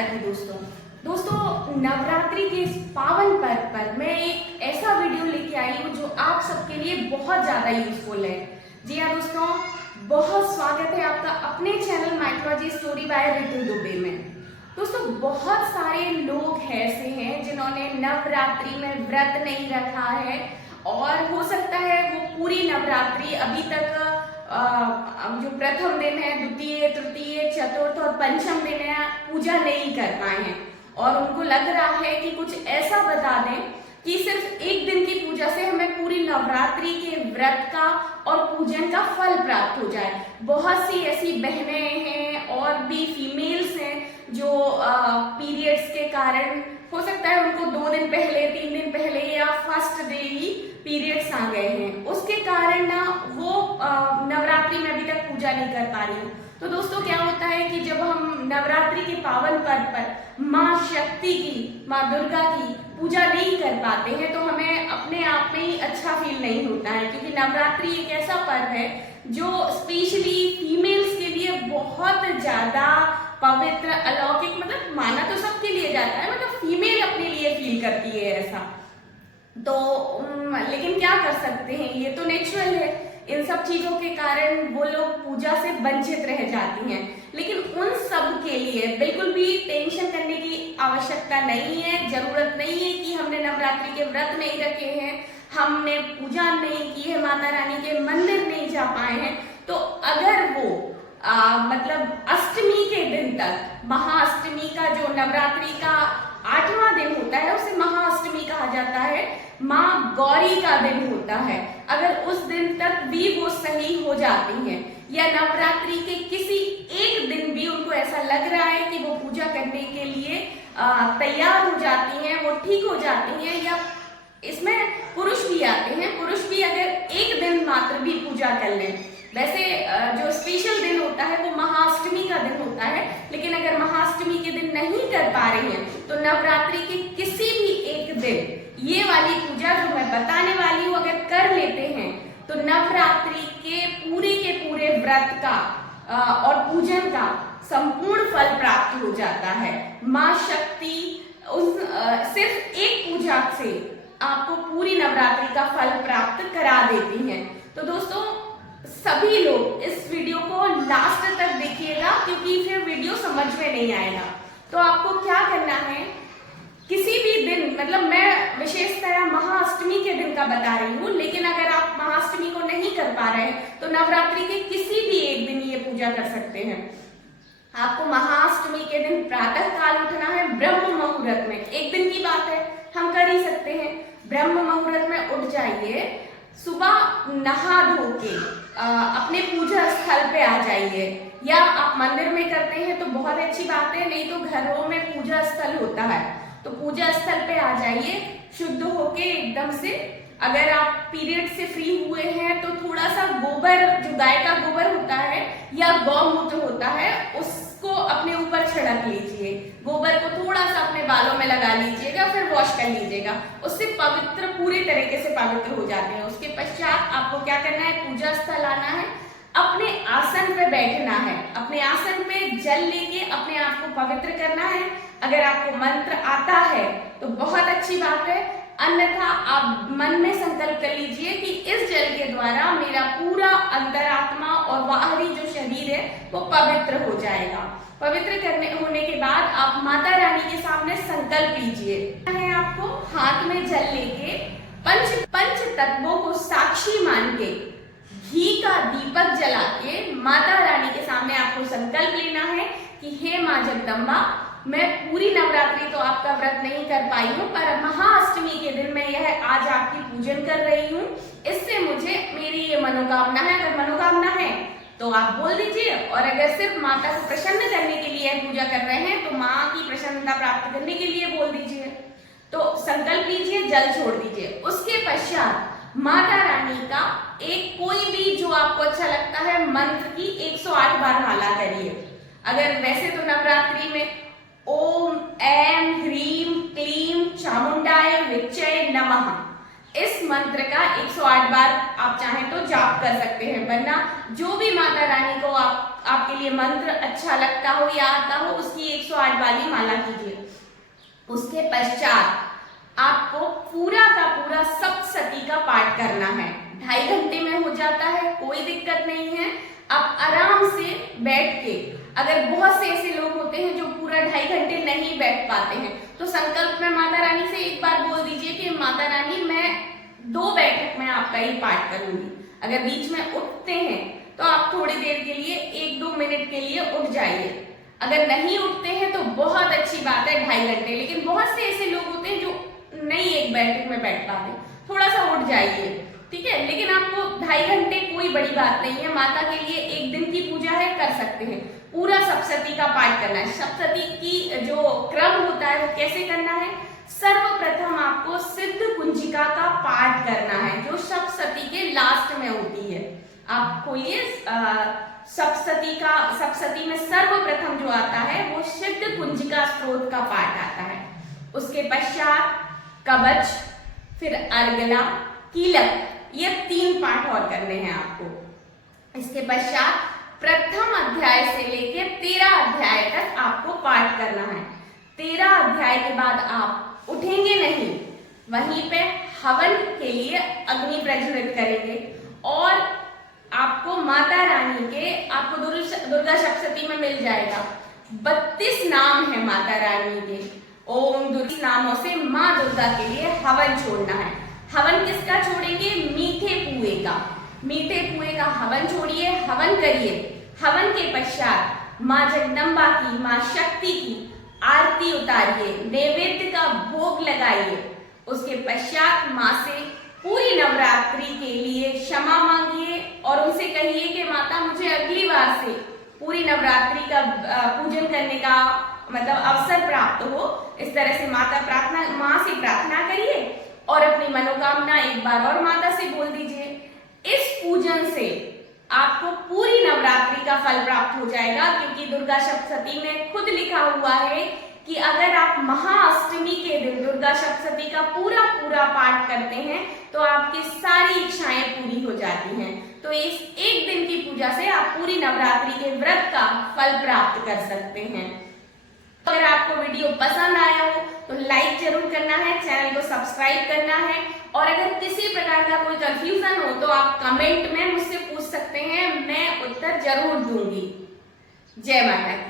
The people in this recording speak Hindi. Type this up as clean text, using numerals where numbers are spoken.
माता दी दोस्तों नवरात्रि के इस पावन पर्व पर मैं एक ऐसा वीडियो लेके आई हूँ जो आप सबके लिए बहुत ज्यादा यूजफुल है। जी हाँ दोस्तों, बहुत स्वागत है आपका अपने channel mythology story by Ritu Dubey में। दोस्तों बहुत सारे लोग ऐसे हैं जिन्होंने नवरात्रि में व्रत नहीं रखा है और हो सकता है वो पूरी नवरात्रि अभी तक जो प्रथम दिन है, द्वितीय, तृतीय, चतुर्थ और पंचम दिन है, पूजा नहीं कर पाए हैं और उनको लग रहा है कि कुछ ऐसा बता दें कि सिर्फ एक दिन की पूजा से हमें पूरी नवरात्रि के व्रत का और पूजन का फल प्राप्त हो जाए। बहुत सी ऐसी बहनें हैं और भी फीमेल्स हैं जो पीरियड्स के कारण हो सकता है उनको 2 दिन पहले, 3 दिन पहले या फर्स्ट डे ही पीरियड्स आ गए हैं, उसके कारण ना वो नवरात्रि में अभी तक पूजा नहीं कर पा रही हूँ। तो दोस्तों क्या होता है कि जब हम नवरात्रि के पावन पर्व पर माँ शक्ति की, माँ दुर्गा की पूजा नहीं कर पाते हैं तो हमें अपने आप में ही अच्छा फील नहीं होता है, क्योंकि नवरात्रि एक ऐसा पर्व है जो स्पेशली फीमेल्स के लिए बहुत ज्यादा पवित्र, अलौकिक, मतलब माना तो सबके लिए जाता है, मतलब फीमेल अपने लिए फील करती है ऐसा। तो लेकिन क्या कर सकते हैं, ये तो नेचुरल है। इन सब चीजों के कारण वो लोग पूजा से वंचित रह जाती हैं, लेकिन उन सब के लिए बिल्कुल भी टेंशन करने की आवश्यकता नहीं है, जरूरत नहीं है कि हमने नवरात्रि के व्रत नहीं रखे हैं, हमने पूजा नहीं की है, माता रानी के मंदिर नहीं जा पाए हैं। तो अगर वो मतलब अष्टमी के दिन तक, महाअष्टमी का जो नवरात्रि का 8वां दिन होता है उसे महाअष्टमी कहा जाता है, माँ गौरी का दिन होता है, अगर उस दिन तक भी वो सही हो जाती हैं या नवरात्रि के किसी एक दिन भी उनको ऐसा लग रहा है कि वो पूजा करने के लिए तैयार हो जाती हैं, वो ठीक हो जाती हैं, या इसमें पुरुष भी आते हैं, पुरुष भी अगर एक दिन मात्र भी पूजा कर लें, वैसे जो स्पेशल दिन होता है वो महाअष्टमी का दिन होता है, लेकिन अगर महाअष्टमी के दिन नहीं कर पा रही हैं तो नवरात्रि के किसी भी एक दिन ये वाली पूजा जो मैं बताने वाली हूँ अगर कर लेते हैं तो नवरात्रि के पूरे व्रत का और पूजन का संपूर्ण फल प्राप्त हो जाता है। माँ शक्ति उस सिर्फ एक पूजा से आपको पूरी नवरात्रि का फल प्राप्त करा देती हैं। तो दोस्तों सभी लोग इस वीडियो को लास्ट तक देखिएगा, क्योंकि फिर वीडियो समझ में नहीं आएगा। तो आपको क्या करना है, किसी भी दिन, मतलब मैं विशेषतः महाअष्टमी के दिन का बता रही हूँ, लेकिन अगर आप महाअष्टमी को नहीं कर पा रहे हैं तो नवरात्रि के किसी भी एक दिन ये पूजा कर सकते हैं। आपको महाअष्टमी के दिन प्रातः काल उठना है, ब्रह्म मुहूर्त में, एक दिन की बात है, हम कर ही सकते हैं। ब्रह्म मुहूर्त में उठ जाइए, सुबह नहा धो के अपने पूजा स्थल पे आ जाइए, या आप मंदिर में करते हैं तो बहुत अच्छी बात है, नहीं तो घरों में पूजा स्थल होता है तो पूजा स्थल पे आ जाइए शुद्ध होके एकदम से। अगर आप पीरियड से फ्री हुए हैं तो थोड़ा सा गोबर, जो गाय का गोबर होता है या गौमूत्र होता है, उसको अपने ऊपर छिड़क लीजिए, गोबर को थोड़ा सा अपने बालों में लगा लीजिएगा, फिर वॉश कर लीजिएगा, उससे पवित्र, पूरे तरीके से पवित्र हो जाते हैं। उसके पश्चात आपको क्या करना है, पूजा स्थल आना है, अपने आसन पे बैठना है, अपने आसन पे जल लेके अपने आप को पवित्र करना है। अगर आपको मंत्र आता है तो बहुत अच्छी बात है, अन्यथा आप मन में संकल्प कर लीजिए कि इस जल के द्वारा मेरा पूरा अंतरात्मा और बाहरी जो शरीर है वो पवित्र हो जाएगा। पवित्र होने के बाद आप माता रानी के सामने संकल्प लीजिए। आपको हाथ में जल लेके पंच तत्वों को साक्षी मान के घी का दीपक जला के माता रानी के सामने आपको संकल्प लेना है कि हे माँ जगदम्बा, मैं पूरी नवरात्रि तो आपका व्रत नहीं कर पाई हूँ, पर महाअष्टमी के दिन मैं यह आज आपकी पूजन कर रही हूँ, इससे मुझे मेरी ये मनोकामना है। अगर मनोकामना है तो आप बोल दीजिए, और अगर सिर्फ माता को प्रसन्न करने के लिए पूजा कर रहे हैं तो माँ की प्रसन्नता प्राप्त करने के लिए बोल दीजिए। तो संकल्प लीजिए, जल छोड़ दीजिए। उसके पश्चात माता रानी का एक कोई भी जो आपको अच्छा लगता है मंत्र की 108 बार माला करिए। अगर वैसे तो नवरात्रि में ओम ऐं ह्रीं क्लीं चामुंडाय विच्चय नमः, इस मंत्र का 108 बार आप चाहें तो जाप कर सकते हैं, वरना जो भी माता रानी को आप आपके लिए मंत्र अच्छा लगता हो या आता हो, उसकी 108 वाली माला कीजिए। उसके पश्चात आपको पूरा का पूरा सप्तशती का पाठ करना है। 2.5 घंटे में हो जाता है, कोई दिक्कत नहीं है। आप आराम से बैठ के, अगर बहुत से ऐसे लोग होते हैं जो पूरा 2.5 घंटे नहीं बैठ पाते हैं, तो संकल्प में माता रानी से एक बार बोल दीजिए कि माता रानी मैं 2 बैठक में आपका ही पाठ करूंगी। अगर बीच में उठते हैं तो आप थोड़ी देर के लिए 1-2 मिनट के लिए उठ जाइए। अगर नहीं उठते हैं तो बहुत अच्छी बात है 2.5 घंटे, लेकिन बहुत से ऐसे लोग होते हैं जो नहीं एक बैठक में बैठ पाते, थोड़ा सा उठ जाइए, ठीक है। लेकिन आपको 2.5 घंटे कोई बड़ी बात नहीं है, माता के लिए 1 दिन की पूजा है, कर सकते हैं। पूरा सप्तशती का पाठ करना है। सप्तशती की जो क्रम होता है वो कैसे करना है, सर्वप्रथम आपको सिद्ध कुंजिका का पाठ करना है, जो सप्तशती के लास्ट में होती है। आप खोलिए सप्तशती में सर्वप्रथम जो आता है वो सिद्ध कुंजिका स्तोत्र का पाठ आता है। उसके पश्चात कवच, फिर अर्गला, कीलक, ये 3 पाठ और करने हैं आपको। इसके पश्चात प्रथम अध्याय से लेकर 13 अध्याय तक आपको पाठ करना है। 13 अध्याय के बाद आप उठेंगे नहीं, वहीं पे हवन के लिए अग्नि प्रज्वलित करेंगे और आपको माता रानी के, आपको दुर्गा सप्तशती में मिल जाएगा, 32 नाम है माता रानी के। ओम दुर्गा नामों से माँ दुर्गा के लिए हवन छोड़ना है। हवन किसका छोड़ेंगे, मीठे पुए का। मीठे पुए का हवन छोड़िए, हवन करिए। हवन के पश्चात माँ जगदम्बा की, माँ शक्ति की आरती उतारिए, नैवेद्य का भोग लगाइए। उसके पश्चात माँ से पूरी नवरात्रि के लिए क्षमा मांगिए और उनसे कहिए कि माता मुझे अगली बार से पूरी नवरात्रि का पूजन करने का मतलब अवसर प्राप्त हो। इस तरह से माँ से प्रार्थना करिए और अपनी मनोकामना एक बार और माता से बोल दीजिए। इस पूजन से आपको पूरी नवरात्रि का फल प्राप्त हो जाएगा, क्योंकि दुर्गा सप्तशती में खुद लिखा हुआ है कि अगर आप महाअष्टमी के दिन दुर्गा सप्तशती का पूरा पाठ करते हैं तो आपकी सारी इच्छाएं पूरी हो जाती हैं। तो इस एक दिन की पूजा से आप पूरी नवरात्रि के व्रत का फल प्राप्त कर सकते हैं। अगर आपको वीडियो पसंद आया हो तो लाइक जरूर करना है, चैनल को सब्सक्राइब करना है, और अगर किसी प्रकार का कोई कंफ्यूजन हो तो आप कमेंट में मुझसे पूछ सकते हैं, मैं उत्तर जरूर दूंगी। जय माता की।